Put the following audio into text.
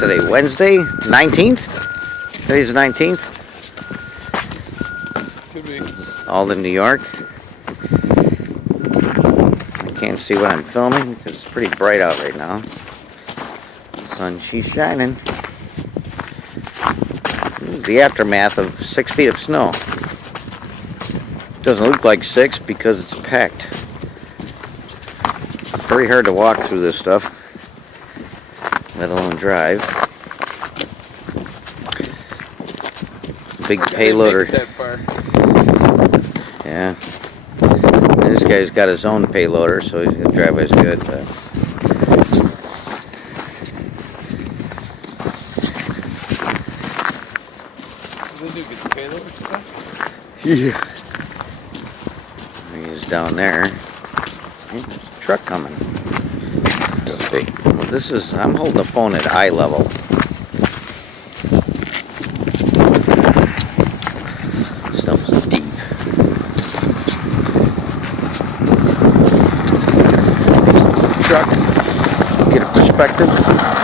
today? Wednesday, 19th? Today's the 19th? Could be. Alden, New York. I can't see what I'm filming because it's pretty bright out right now. The sun, she's shining. This is the aftermath of 6 feet of snow. Doesn't look like 6 because it's packed. It's very hard to walk through this stuff, let alone drive. Big payloader. That far. Yeah. This guy's got his own payloader, so he's gonna drive as good. But Does he get the payload stuff? yeah. He's down there. There's a truck coming. Well, this is, I'm holding the phone at eye level. Stuff's deep. Truck. Get a perspective.